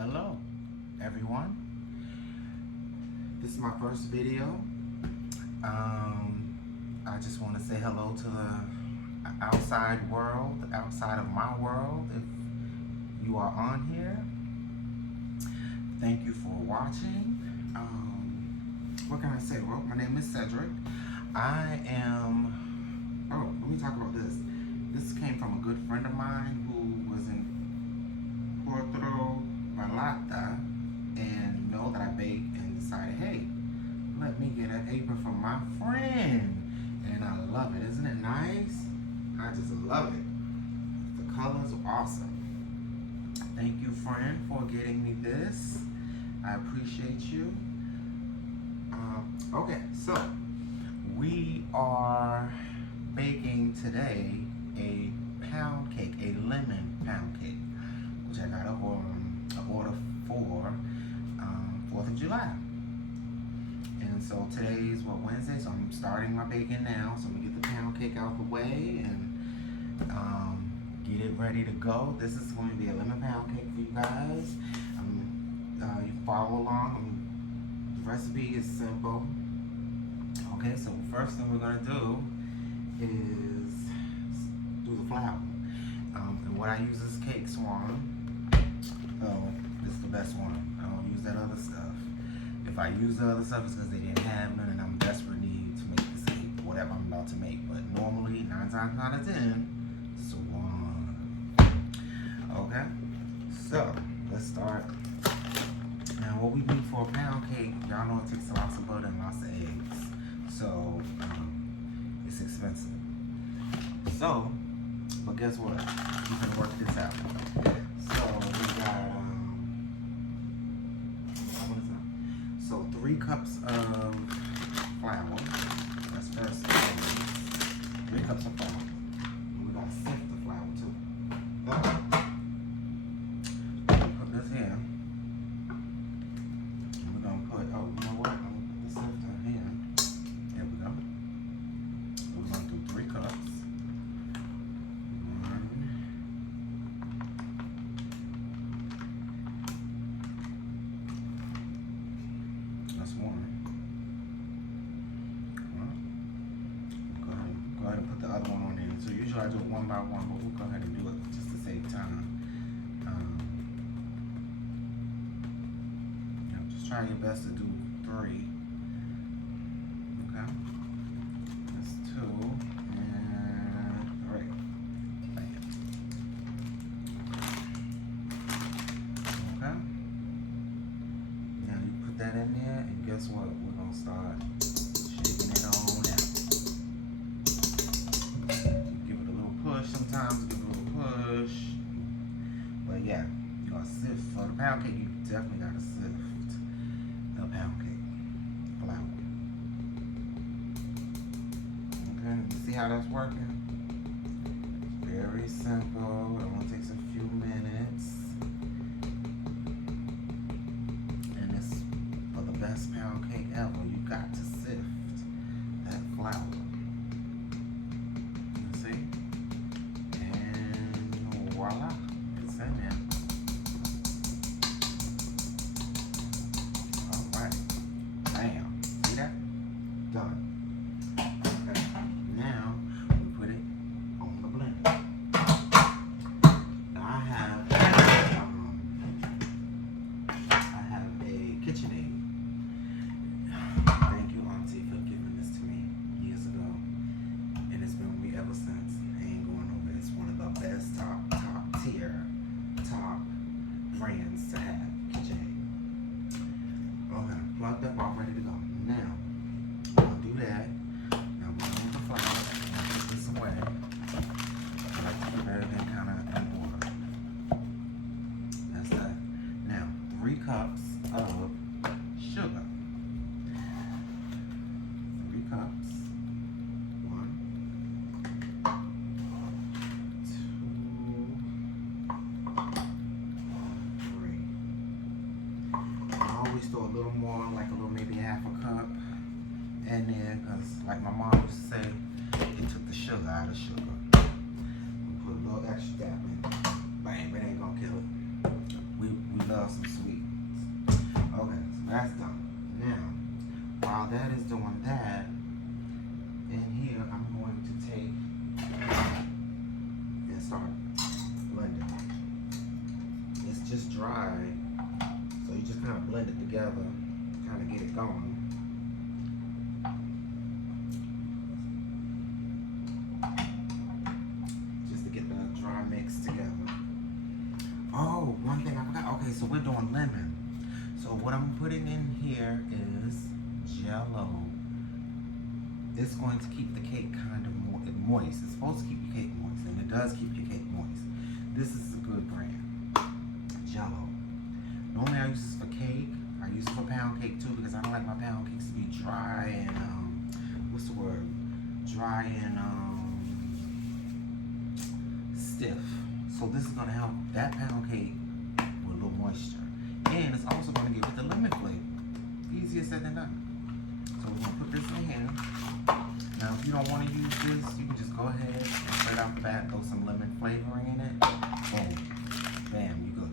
Hello everyone, this is my first video. I just want to say hello to the outside world, outside of my world. If you are on here, thank you for watching. What can I say? Well, my name is Cedric. Let me talk about this. This came from a good friend of mine who was in Puerto Vallarta and know that I bake and decided, hey, let me get an apron from my friend. And I love it. Isn't it nice? I just love it. The colors are awesome. Thank you, friend, for getting me this. I appreciate you. Okay, so we are baking today a pound cake, a lemon pound cake, which I got an order for 4th of July. And so today's Wednesday, so I'm starting my baking now. So I'm gonna get the pound cake out of the way and get it ready to go. This is going to be a lemon pound cake for you guys. You can follow along. The recipe is simple. Okay, so the first thing we're gonna do is do the flour. And what I use is Cake Swan. Oh, this is the best one. I don't use that other stuff. If I use the other stuff, it's because they didn't have none and I'm desperate need to make this cake, whatever I'm about to make. But normally, 9 times out of 10, Swan. Okay, so let's start. Now, what we do for a pound cake, y'all know it takes lots of butter and lots of eggs. So, it's expensive. So, but guess what? You can work this out. So, we got, what is that? So, 3 cups of flour. That's first. 3 cups of flour. And we gotta sift the flour too. Put this here. And we're gonna put, you know what? I'm gonna put this sifter here. There we go. We're gonna do 3 cups. That's one. Go ahead and put the other one on there. So usually I do it one by one, but we'll go ahead and do it just to save time. Just try your best to do 3. Okay. That's 2 and 3. Bam. Okay. Now you put that in there, and guess what? We're gonna start shaking it on out. Give it a little push sometimes, give it a little push. But yeah, you gotta sift. For the pound cake, you definitely gotta sift the pound cake flour. Okay, you see how that's working? Very simple. It only takes a few minutes. Best pound cake ever. You got to sift that flour. You see? And voila, it's in there. Alright. Bam. See that? Done. Okay. Now we put it on the blender. Now I have a KitchenAid. For giving this to me years ago, and it's been with me ever since. I ain't going nowhere. It's one of the best top brands to have. KitchenAid. Okay, plugged up, all ready to go. Now, I'm gonna do that. Now we're gonna do the flour. Put this away. I like to keep everything kind of in order. That's that. Now, 3 cups of sugar. 3 cups. 1, 2, 3. I always throw a little more, like a little, maybe half a cup in there, because like my mom used to say, it took the sugar out of sugar. Put a little extra dab in. Bam, it ain't gonna kill it. We love some That's done. Now, while that is doing that, in here I'm going to take and start blending. It's just dry, so you just kind of blend it together, kind of get it going. Just to get the dry mix together. Oh, one thing I forgot. Okay, so we're doing lemon. So what I'm putting in here is Jello. It's going to keep the cake kind of moist. It's supposed to keep your cake moist, and it does keep your cake moist. This is a good brand. Jello. Normally I use this for cake. I use it for pound cake too because I don't like my pound cakes to be dry and what's the word? Dry and stiff. So this is gonna help that pound cake with a little moisture. And it's also gonna give it the lemon flavor. Easier said than done. So we're gonna put this in here. Now if you don't wanna use this, you can just go ahead and straight out the bat, throw some lemon flavoring in it. Boom. Bam, you good.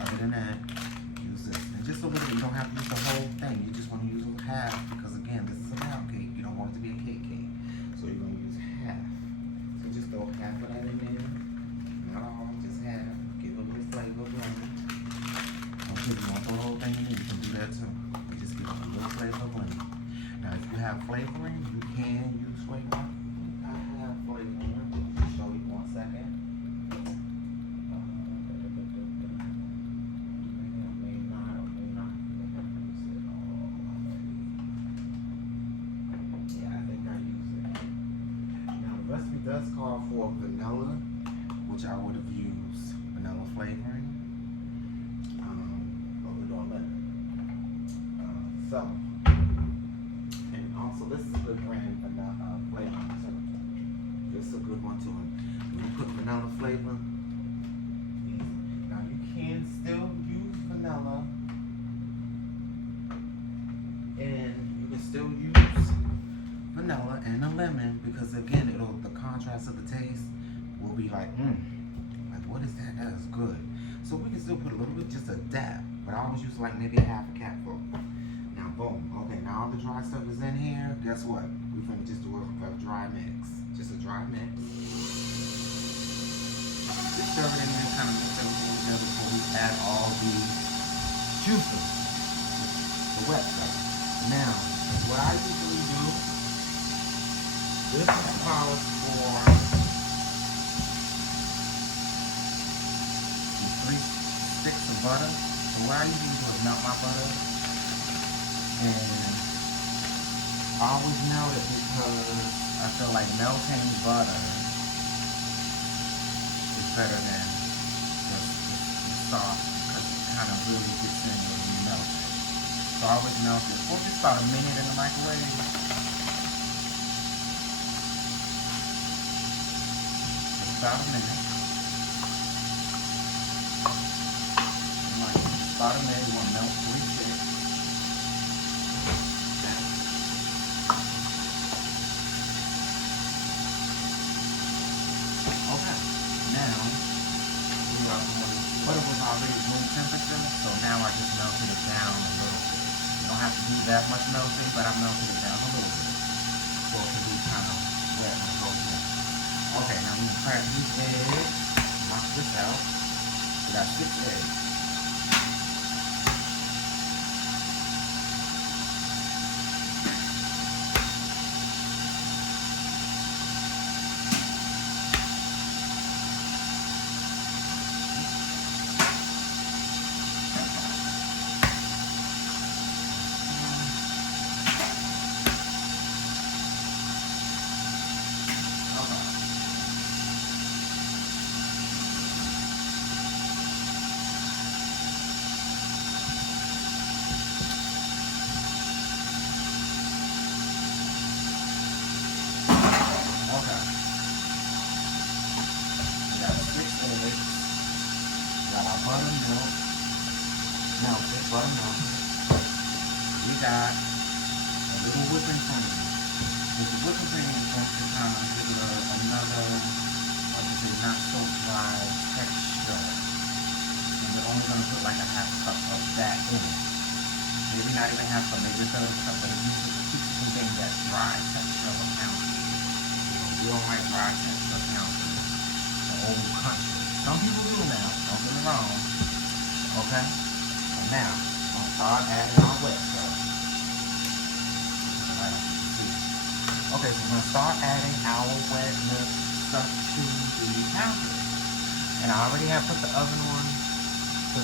Other than that, use this. And just a little bit, you don't have to use the whole thing. You just wanna use a half because again, this is a pound cake. You don't want it to be a cake cake. So you're gonna use half. So just throw half of that in there. Not all, just half. Give a little flavor of lemon. If you want the whole thing in, you can do that too. You just give it a little flavor of lemon. Now, if you have flavoring, you can use flavoring. I have flavoring. I'll show you one second. Yeah, I think I use it. Now, the recipe does call for vanilla, which I would have used vanilla flavoring. So, and also this is a good brand flavor. This is a good one too. When you put vanilla flavor, now you can still use vanilla, and you can still use vanilla and a lemon because again, the contrast of the taste will be like what is that? That is good. So we can still put a little bit, just a dab, but I always use like maybe half a capful. Now boom, okay, now all the dry stuff is in here. Guess what? We're gonna just do a dry mix. Just a dry mix. Just stir it in there, kind of mix everything together before we add all the juices, the wet stuff. Now, what I usually do, this calls for 3 sticks of butter. So what I usually do is melt my butter. And I always melt it because I feel like melting butter is better than just sauce because it kind of really gets in when you melt it. So I always melt it for just about a minute in the microwave. Just about a minute. About a minute, you want to melt 3 sticks. Okay, now butter was already room temperature, so now I just melted it down a little bit. You don't have to do that much melting, but I melted it down a little bit so it can be kind of wet when it goes in. Okay, now I'm going to crack these eggs, knock this out. We got 6 eggs. Buttermilk, melted buttermilk. We got a little whipping cream. With the whipping cream is going to kind of give it another, not so dry texture. And we're only going to put like a half cup of that in it. maybe not even half cup, maybe a third of a cup, but it usually keeps from getting that dry texture of a pound cake. We don't like dry texture of pound cake. The old country. Some people do now, don't get me wrong. Okay? So now, we're going to start adding our wet stuff. Okay, so we're going to start adding our wet milk stuff to the pound cake. And I already have put the oven on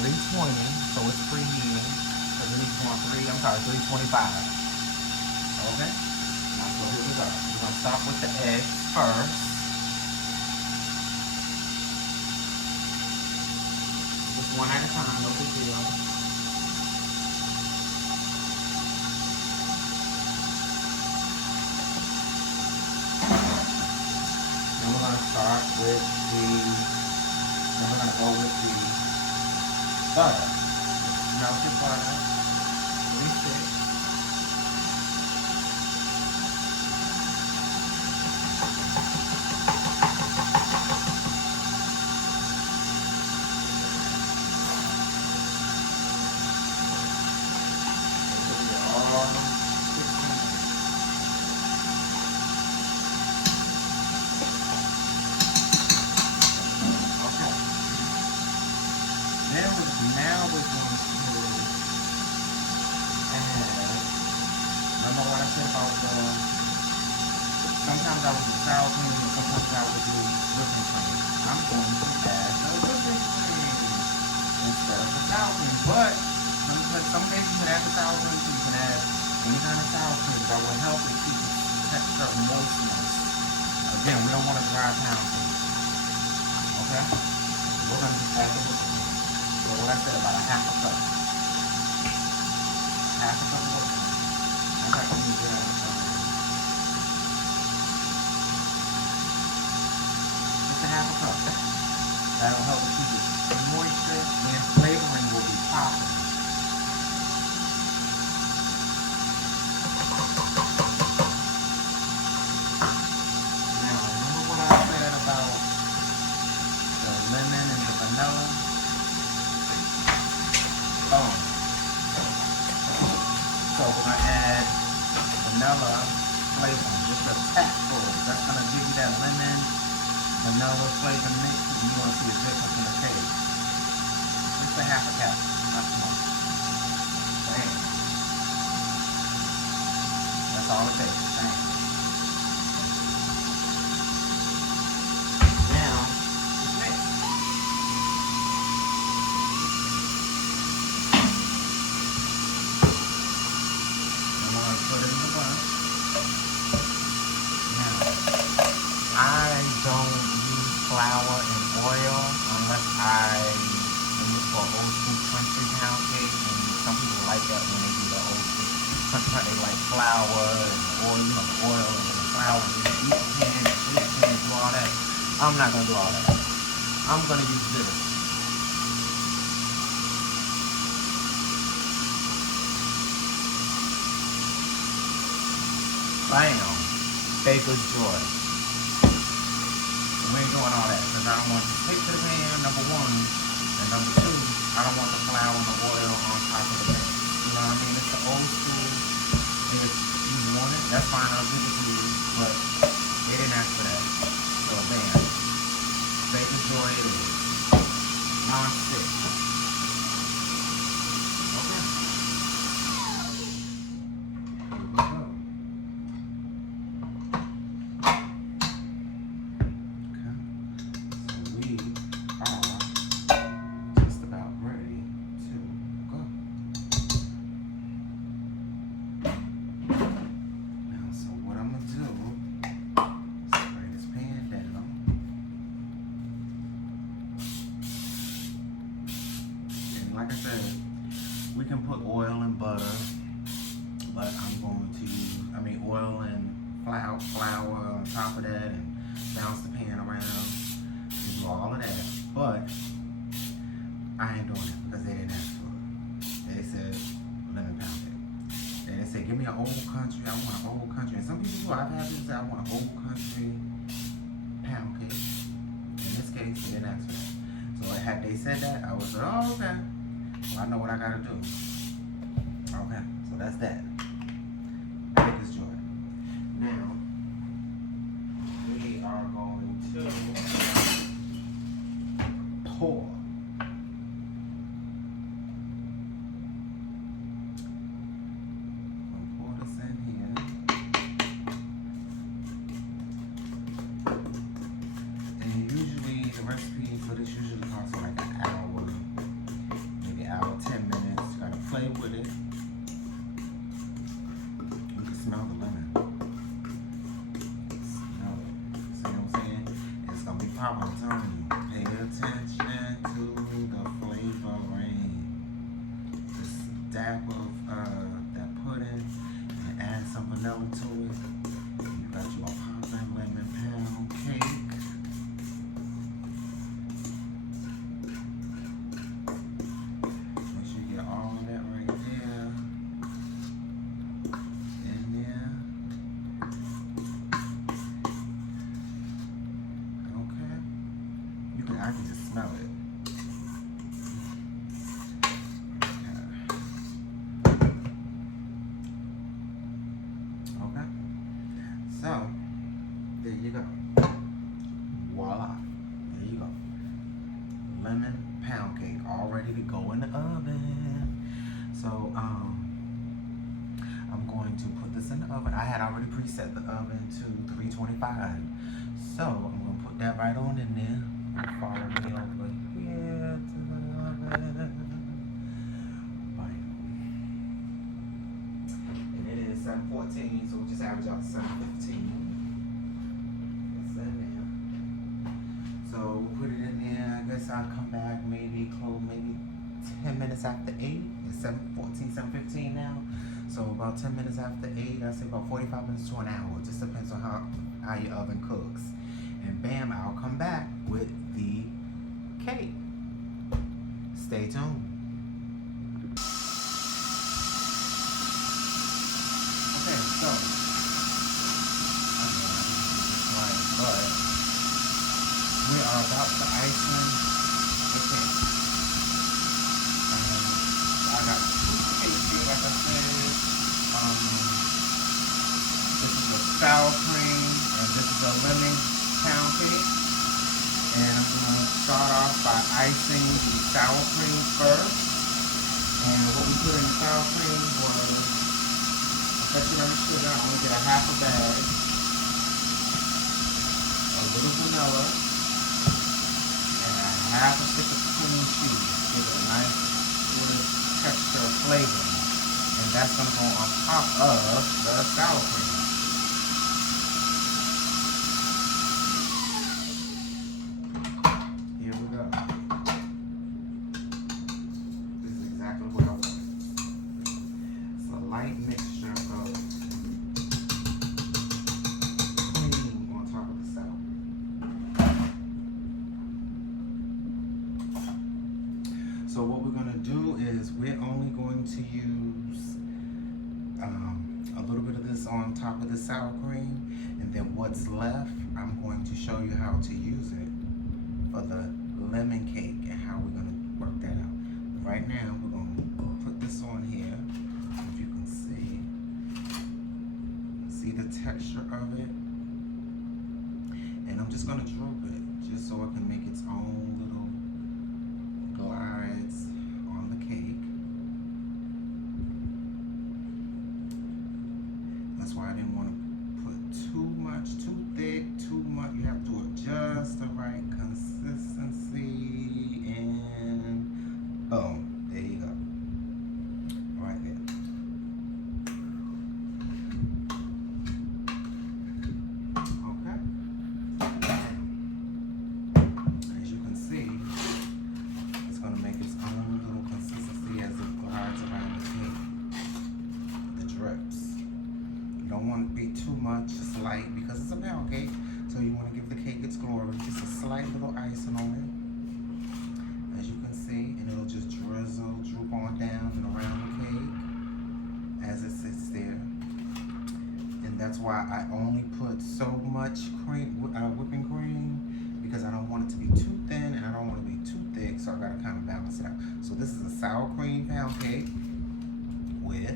320, so it's preheating. So 325. Okay? Now, so here we go. We're going to start with the eggs first. Just one at a time, no big deal. Then we're going to start with then we're going to go with the butter. Melted butter. 3 sticks. Now we're going to add, remember what I said about sometimes I would do sour cream and sometimes I would do whipping cream. I'm going to add the whipping cream instead of the sour cream. But some days you can add the sour cream, so you can add any kind of sour cream that will help it keep the texture moistness. Again, we don't want a dry pound cake. Okay? We're going to just add the whipping cream. So what I said, about a half a cup. Half a cup of whipping cream. That's how you use it. Just a half a cup. That'll help it keep it moisture and flavoring will be popping. Now, remember what I said about the lemon and the vanilla? So we're going to add vanilla flavoring, just a tapful. That's going to give you that lemon, vanilla flavor mix, and you're going to see a difference in the taste. Just a half a capsule, not too much. Bam. That's all it takes. Bam. Now, it's mixed. Put it in the bun. Now, I don't use flour and oil unless I use for old school country pound cake, and some people like that when they do the old school country. They like flour and oil, and the flour and the pan and shake pan and do all that. I'm not gonna do all that. I'm gonna use this. Bam! Baker's Joy. We ain't doing all that because I don't want to stick to the pan, number one. And number two, I don't want the flour and the oil on top of the pan. You know what I mean? It's the old school. And if you want it, that's fine. I'll give it to you. But they didn't ask for that. So bam. Baker's Joy it is. Non-stick. Okay. Like I said, we can put oil and butter, but I'm going to use, oil and flour on top of that and bounce the pan around and do all of that. But I ain't doing it because they didn't ask for it. They said lemon pound cake. And they said, give me an old country. I want an old country. And some people do. I've had people say, I want an old country pound cake. In this case, they didn't ask for that. So had they said that, I would say, oh, okay. Well, I know what I gotta do. Okay, so that's that. Baker's joint. Now, we are going to pour. Pour this in here. And usually, the recipe for this usually costs like an hour, maybe an hour, 10 minutes. You gotta play with it. You can smell the lemon. Smell it. See what I'm saying? It's gonna be popping. I'm telling you. Pay attention to the flavoring. Just dab of that pudding and add some vanilla to it. You got your poppin' lemon pound cake. Make sure you get all of that right there. In there. Okay. I can just smell it. Okay. So, there you go. Voila. There you go. Lemon pound cake all ready to go in the oven. So, I'm going to put this in the oven. I had already preset the oven to 325. So, I'm going to put that right on in there. Follow me over here to the oven. Bam. And it is 7:14, so we just average out to 7:15. It's in there. So we'll put it in there. I guess I'll come back maybe 10 minutes after 8. It's 7:14, 7:15 now. So about 10 minutes after 8, I say about 45 minutes to an hour. Just depends on how your oven cooks. And bam, I'll come back with the cake. Stay tuned. Okay, so but we are about to icing the cake. I got 2 cakes here, like I said. This is a sour cream, and this is a lemon pound cake. And I'm going to start off by icing the sour cream first. And what we put in the sour cream was confectionery sugar. I only get a half a bag. A little vanilla. And a half a stick of cream cheese. Give it a nice little texture flavor. And that's going to go on top of the sour cream. Light mixture of cream on top of the sour. So what we're going to do is we're only going to use a little bit of this on top of the sour cream, and then what's left, I'm going to show you how to use it for the lemon cake and how we're going to work that out. Right now, we're going to put this on here. See the texture of it, and I'm just going to droop it just so it can make its own little glides on the cake. That's why I didn't want to put too much, too thick, too much. You have to adjust the right consistency, and boom, there you go. Right there. Don't want to be too much, just light, because it's a pound cake, so you want to give the cake its glory. Just a slight little icing on it, as you can see, and it'll just drizzle, droop on down and around the cake as it sits there. And that's why I only put so much cream, whipping cream, because I don't want it to be too thin and I don't want it to be too thick, so I gotta kind of balance it out. So this is a sour cream pound cake with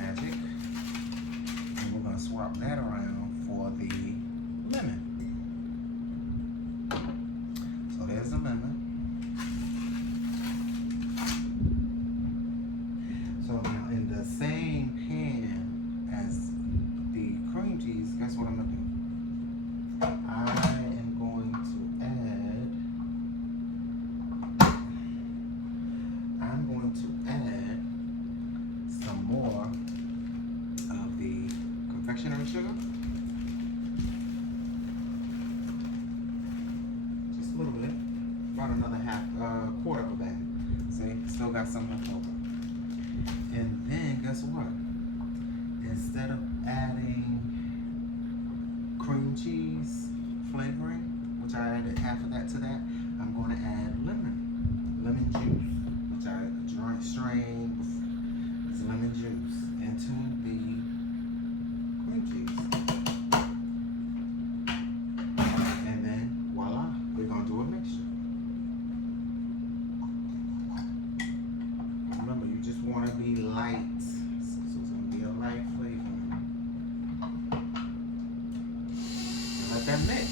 magic. And we're going to swap that around for the lemon. So there's the lemon. So now in the same pan as the cream cheese, guess what I'm going to do? I am going to add some more of the confectionery sugar. Just a little bit, about another quarter of a bag. See, still got some left over. And then guess what? Instead of adding cream cheese flavoring, which I added half of that to that, I'm going to add lemon juice, which I strained this lemon juice into the cream cheese. And then voila, we're going to do a mixture. Remember, you just want to be light, so it's going to be a light flavor. And let that mix.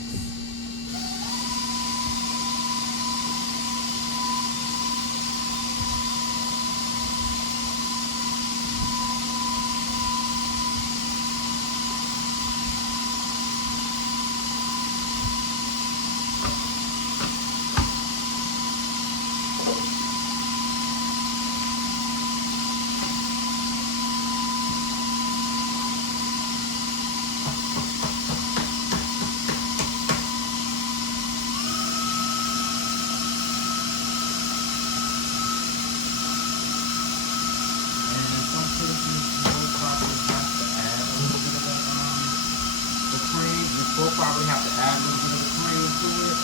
We'll probably have to add a little bit of the cream to it.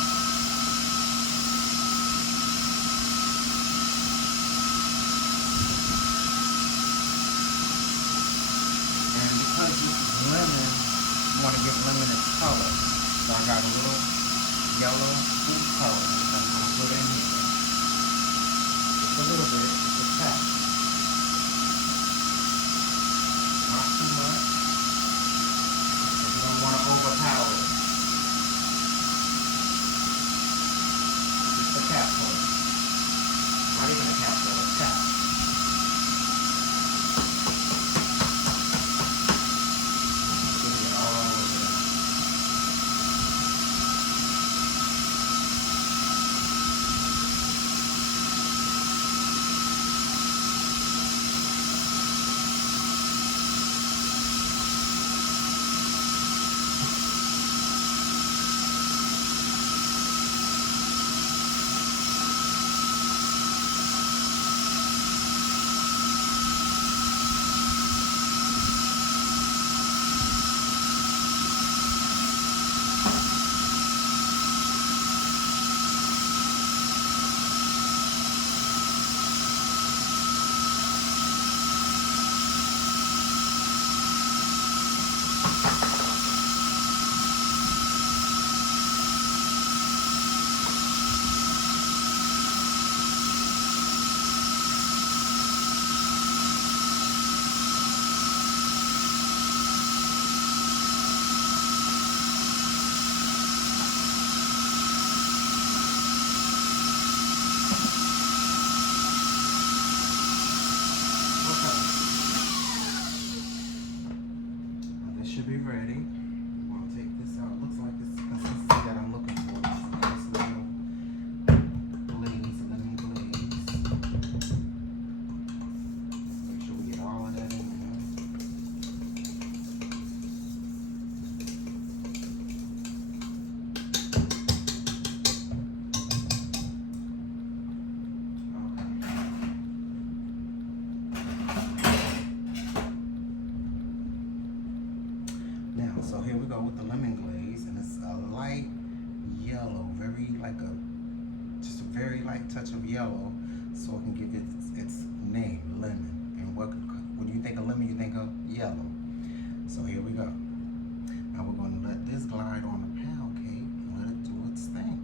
And because this is lemon, you want to give lemon its color. So I got a little yellow food color that I'm going to put in here. Just a little bit, just a tap. Not too much. You don't want to overpower it. Just a capful. Not even a capful, a tap. Put it all over there. Should be ready. I'm going to take this out. Looks like this is the consistency that I'm looking for. This little glaze, lemon glaze. Make sure we get all of that in there. So here we go with the lemon glaze, and it's a light yellow, just a very light touch of yellow, so it can give it its name, lemon. And what do you think of lemon? You think of yellow. So here we go. Now we're going to let this glide on the pound cake and let it do its thing.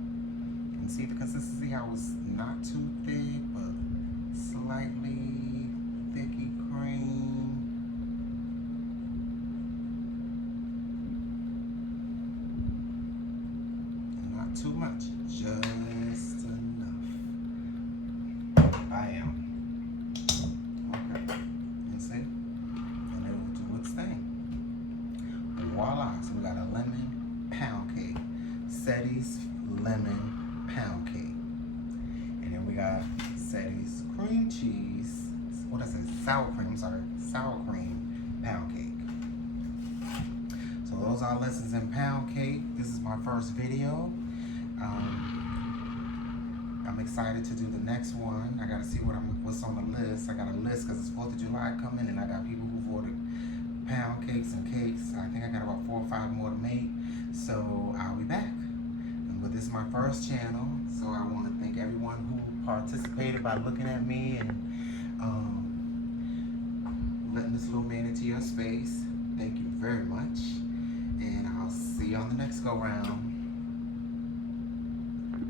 And see the consistency, how it's not too thick, but slightly thicky cream. So we got a lemon pound cake. Cedi's lemon pound cake. And then we got Cedi's cream cheese. What is it? Sour cream, sour cream pound cake. So those are lessons in pound cake. This is my first video. I'm excited to do the next one. I gotta see what's on the list. I got a list because it's 4th of July coming, and I got people who've ordered pound cakes and cakes. I think I got about 4 or 5 more to make. So I'll be back. But this is my first channel, so I want to thank everyone who participated by looking at me and letting this little man into your space. Thank you very much, and I'll see you on the next go round.